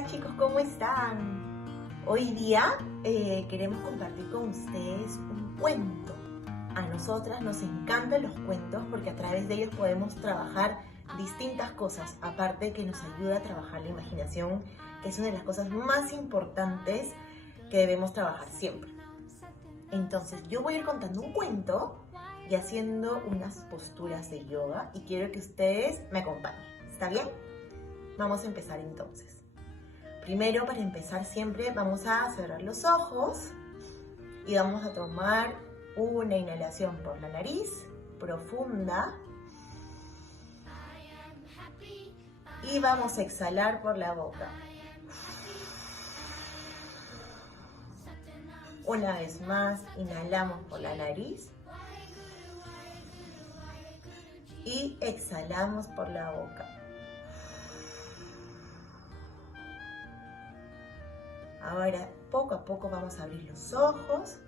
Hola chicos, ¿cómo están? Hoy día queremos compartir con ustedes un cuento. A nosotras nos encantan los cuentos porque a través de ellos podemos trabajar distintas cosas, aparte de que nos ayuda a trabajar la imaginación, que es una de las cosas más importantes que debemos trabajar siempre. Entonces yo voy a ir contando un cuento y haciendo unas posturas de yoga y quiero que ustedes me acompañen. ¿Está bien? Vamos a empezar entonces. Primero, para empezar siempre, vamos a cerrar los ojos y vamos a tomar una inhalación por la nariz, profunda. Y vamos a exhalar por la boca. Una vez más, inhalamos por la nariz. Y exhalamos por la boca. Ahora, poco a poco vamos a abrir los ojos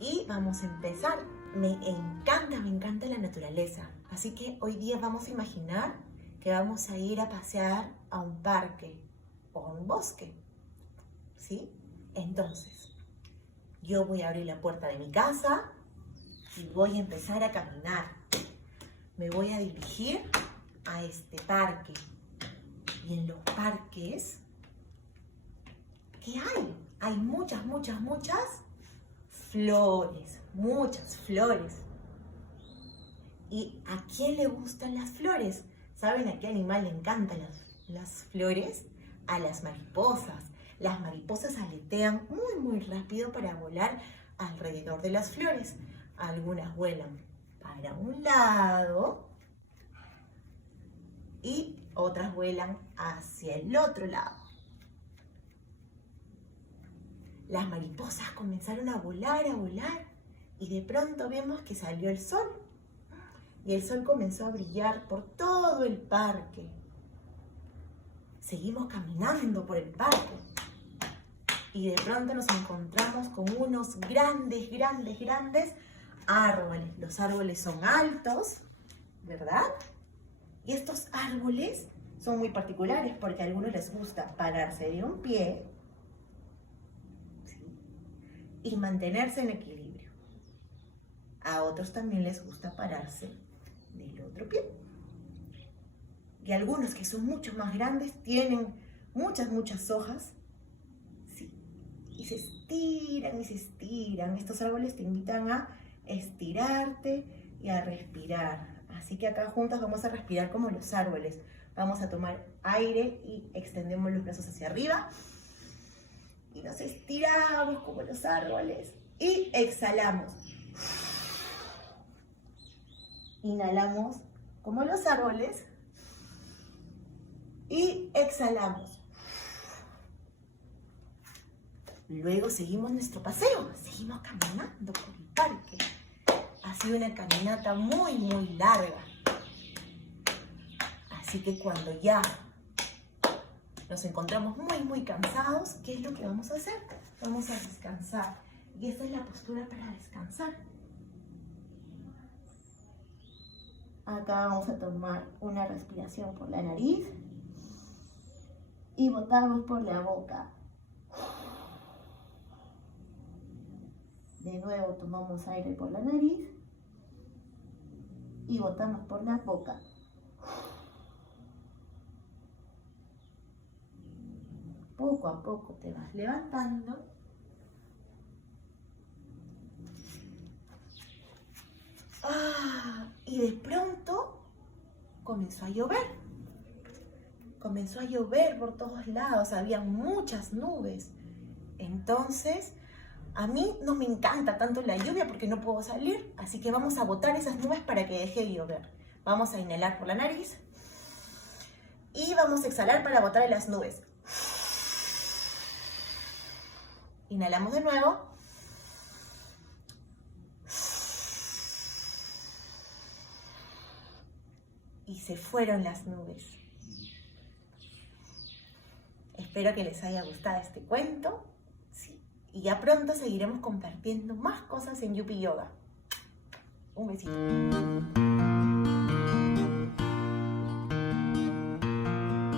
y vamos a empezar. Me encanta la naturaleza. Así que hoy día vamos a imaginar que vamos a ir a pasear a un parque o a un bosque, ¿sí? Entonces, yo voy a abrir la puerta de mi casa y voy a empezar a caminar. Me voy a dirigir a este parque. Y en los parques, ¿qué hay? Hay muchas flores, muchas flores. ¿Y a quién le gustan las flores? ¿Saben a qué animal le encantan las flores? A las mariposas. Las mariposas aletean muy rápido para volar alrededor de las flores. Algunas vuelan para un lado y otras vuelan hacia el otro lado. Las mariposas comenzaron a volar y de pronto vemos que salió el sol y el sol comenzó a brillar por todo el parque. Seguimos caminando por el parque y de pronto nos encontramos con unos grandes árboles. Los árboles son altos, ¿verdad? Y estos árboles son muy particulares porque a algunos les gusta pararse de un pie y mantenerse en equilibrio. A otros también les gusta pararse del otro pie. Y algunos que son mucho más grandes tienen muchas hojas, ¿sí? Y se estiran. Estos árboles te invitan a estirarte y a respirar. Así que acá juntas vamos a respirar como los árboles. Vamos a tomar aire y extendemos los brazos hacia arriba. Y nos estiramos como los árboles. Y exhalamos. Inhalamos como los árboles. Y exhalamos. Luego seguimos nuestro paseo. Seguimos caminando por el parque. Ha sido una caminata muy larga. Así que cuando ya nos encontramos muy cansados, ¿qué es lo que vamos a hacer? Vamos a descansar. Y esta es la postura para descansar. Acá vamos a tomar una respiración por la nariz y botamos por la boca. De nuevo tomamos aire por la nariz y botamos por la boca. Poco a poco te vas levantando. Y de pronto comenzó a llover. Comenzó a llover por todos lados, había muchas nubes. Entonces, a mí no me encanta tanto la lluvia porque no puedo salir, así que vamos a botar esas nubes para que deje de llover. Vamos a inhalar por la nariz y vamos a exhalar para botar las nubes. Inhalamos de nuevo. Y se fueron las nubes. Espero que les haya gustado este cuento. Sí. Y ya pronto seguiremos compartiendo más cosas en Yupi Yoga. Un besito.